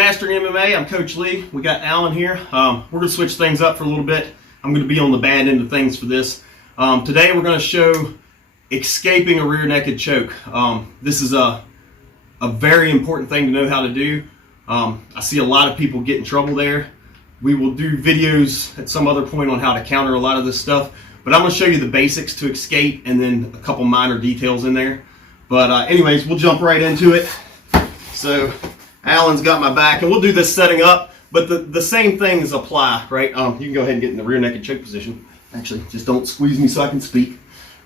Mastering MMA. I'm Coach Lee. We got Alan here. We're going to switch things up for a little bit. I'm going to be on the bad end of things for this. Today we're going to show escaping a rear naked choke. This is a very important thing to know how to do. I see a lot of people get in trouble there. We will do videos at some other point on how to counter a lot of this stuff, but I'm going to show you the basics to escape and then a couple minor details in there. But anyways, we'll jump right into it. So Alan's got my back, and we'll do this setting up, but the same things apply, right? You can go ahead and get in the rear naked choke position. Actually, just don't squeeze me so I can speak.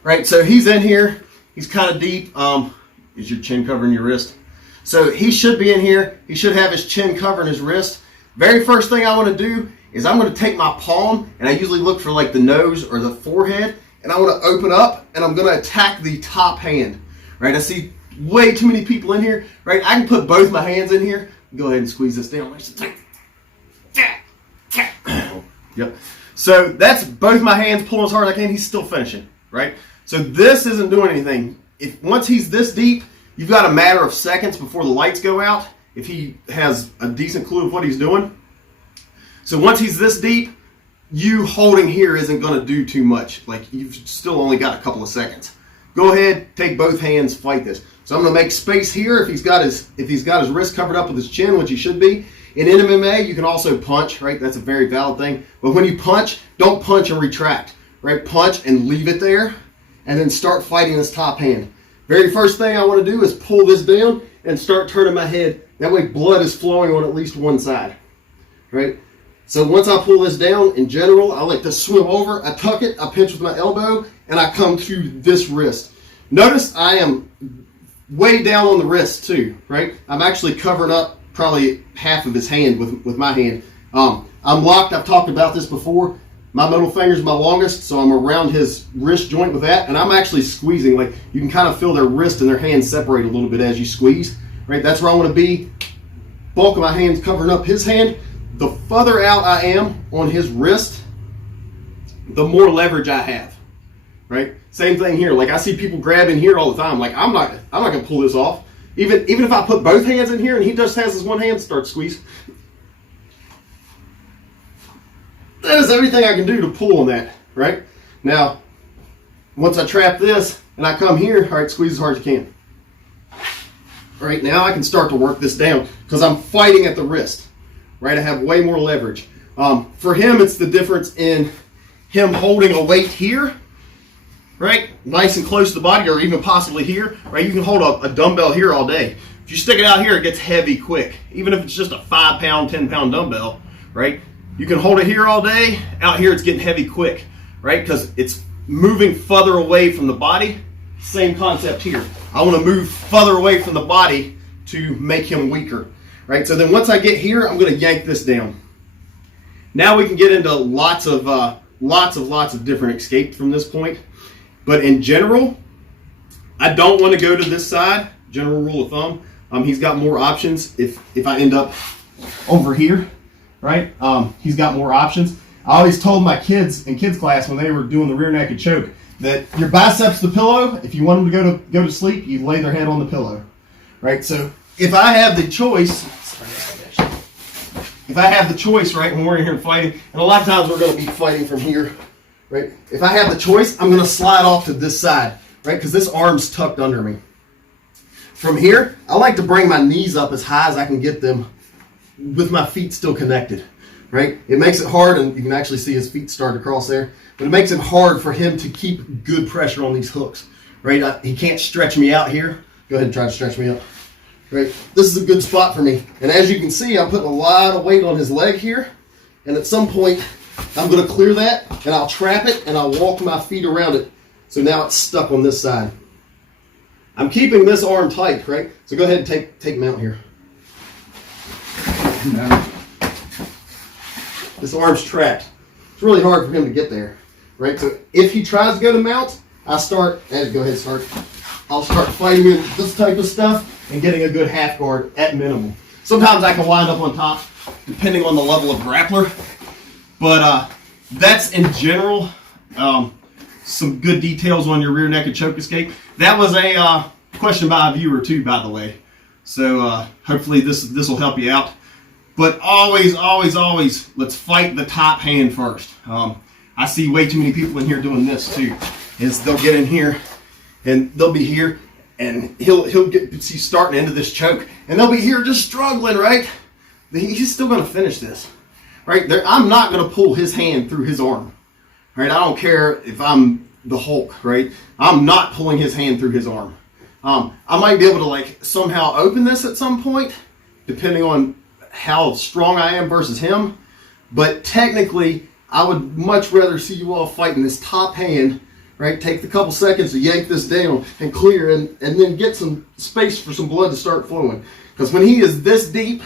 Right, so he's in here. He's kind of deep. Is your chin covering your wrist? So he should be in here. He should have his chin covering his wrist. Very first thing I want to do is I'm going to take my palm, and I usually look for like the nose or the forehead, and I want to open up, and I'm going to attack the top hand. Right, I see way too many people in here. Right, I can put both my hands in here. Go ahead and squeeze this down. Yep. So that's both my hands pulling as hard as I can. He's still finishing. Right. So this isn't doing anything. If once he's this deep, you've got a matter of seconds before the lights go out. If he has a decent clue of what he's doing. So once he's this deep, you holding here isn't going to do too much. Like, you've still only got a couple of seconds. Go ahead, take both hands, fight this. So I'm going to make space here if he's got his wrist covered up with his chin, which he should be. In MMA, you can also punch, right? That's a very valid thing. But when you punch, don't punch and retract, right? Punch and leave it there, and then start fighting this top hand. Very first thing I want to do is pull this down and start turning my head. That way blood is flowing on at least one side, right? So once I pull this down, in general, I like to swim over, I tuck it, I pinch with my elbow, and I come through this wrist. Notice I am way down on the wrist too, right? I'm actually covering up probably half of his hand with my hand. I'm locked, I've talked about this before. My middle finger is my longest, so I'm around his wrist joint with that, and I'm actually squeezing. Like, you can kind of feel their wrist and their hands separate a little bit as you squeeze, right? That's where I want to be. Bulk of my hands covering up his hand. The further out I am on his wrist, the more leverage I have, right? Same thing here. Like, I see people grabbing here all the time. Like, I'm not going to pull this off. Even if I put both hands in here and he just has his one hand, start squeeze. That is everything I can do to pull on that, right? Now, once I trap this and I come here, all right, squeeze as hard as you can. All right, now I can start to work this down because I'm fighting at the wrist, right? I have way more leverage. For him, it's the difference in him holding a weight here, right? Nice and close to the body, or even possibly here, right? You can hold a dumbbell here all day. If you stick it out here, it gets heavy quick. Even if it's just a 5-pound, 10-pound dumbbell, right? You can hold it here all day. Out here, it's getting heavy quick, right? Because it's moving further away from the body. Same concept here. I want to move further away from the body to make him weaker, right? So then once I get here, I'm going to yank this down. Now we can get into lots of different escapes from this point. But in general, I don't want to go to this side. General rule of thumb. He's got more options if I end up over here. Right? He's got more options. I always told my kids in kids class when they were doing the rear naked choke that your biceps the pillow. If you want them to go to sleep, you lay their head on the pillow. Right? So if I have the choice, right, when we're in here fighting, and a lot of times we're going to be fighting from here, right? If I have the choice, I'm going to slide off to this side, right? Because this arm's tucked under me. From here, I like to bring my knees up as high as I can get them with my feet still connected, right? It makes it hard, and you can actually see his feet start to cross there, but it makes it hard for him to keep good pressure on these hooks, right? He can't stretch me out here. Go ahead and try to stretch me out, right? This is a good spot for me, and as you can see, I'm putting a lot of weight on his leg here, and at some point, I'm going to clear that, and I'll trap it, and I'll walk my feet around it, so now it's stuck on this side. I'm keeping this arm tight, right? So go ahead and take him out here. This arm's trapped. It's really hard for him to get there, right? So if he tries to go to mount, I'll start fighting with this type of stuff and getting a good half guard at minimum. Sometimes I can wind up on top, depending on the level of grappler. But that's in general some good details on your rear naked choke escape. That was a question by a viewer too, by the way. So hopefully this will help you out. But always, always, always, let's fight the top hand first. I see way too many people in here doing this too. Is they'll get in here and they'll be here and he'll get starting into this choke and they'll be here just struggling, right? He's still gonna finish this, right? I'm not gonna pull his hand through his arm, right? I don't care if I'm the Hulk, right? I'm not pulling his hand through his arm. I might be able to like somehow open this at some point, depending on how strong I am versus him. But technically, I would much rather see you all fighting this top hand, right? Take the couple seconds to yank this down and clear and then get some space for some blood to start flowing. Because when he is this deep,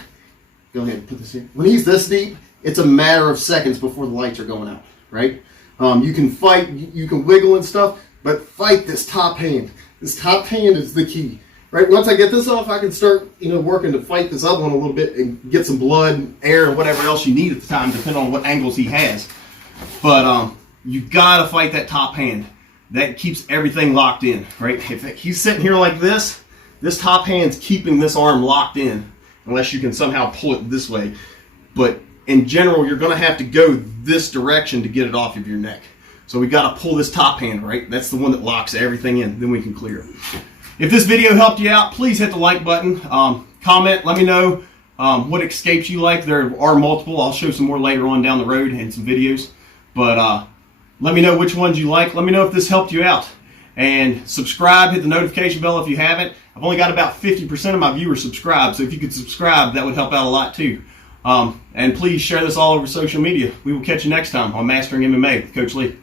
go ahead and put this in. When he's this deep, it's a matter of seconds before the lights are going out, right? You can fight, you can wiggle and stuff, but fight this top hand. This top hand is the key, right? Once I get this off, I can start, working to fight this other one a little bit and get some blood, air, and whatever else you need at the time, depending on what angles he has. But you gotta fight that top hand. That keeps everything locked in, right? If he's sitting here like this top hand's keeping this arm locked in, unless you can somehow pull it this way. But in general, you're gonna have to go this direction to get it off of your neck. So we gotta pull this top hand, right? That's the one that locks everything in, then we can clear it. If this video helped you out, please hit the like button. Comment, let me know what escapes you like. There are multiple. I'll show some more later on down the road and some videos. But let me know which ones you like. Let me know if this helped you out. And subscribe, hit the notification bell if you haven't. I've only got about 50% of my viewers subscribed, so if you could subscribe, that would help out a lot too. And please share this all over social media. We will catch you next time on Mastering MMA with Coach Lee.